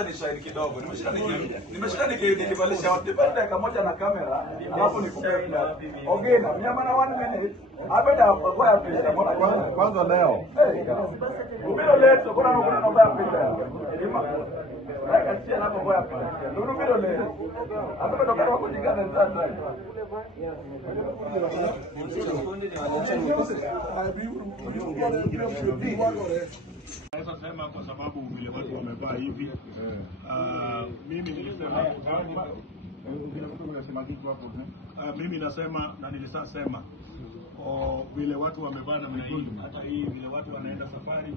acha ni shahidi kidogo. Nimeshika nikivalisha watu dakika moja na kamera, alafu nikupea pia. Ogena, mnyama na 1 minute. Abeda kwa pesa kwanza leo. Ubilo leto kuna nobaya pesa. Kasi hapo kwa pesa. Ndio ubilo leo. Hapo ndo kama kujigana sasa. Naweza sema kwa sababu vile watu wamevaa hivi. Mimi nilisema mimi nasema na nilisema vile watu wamevaa namna hii, hata hii vile watu wanaenda safari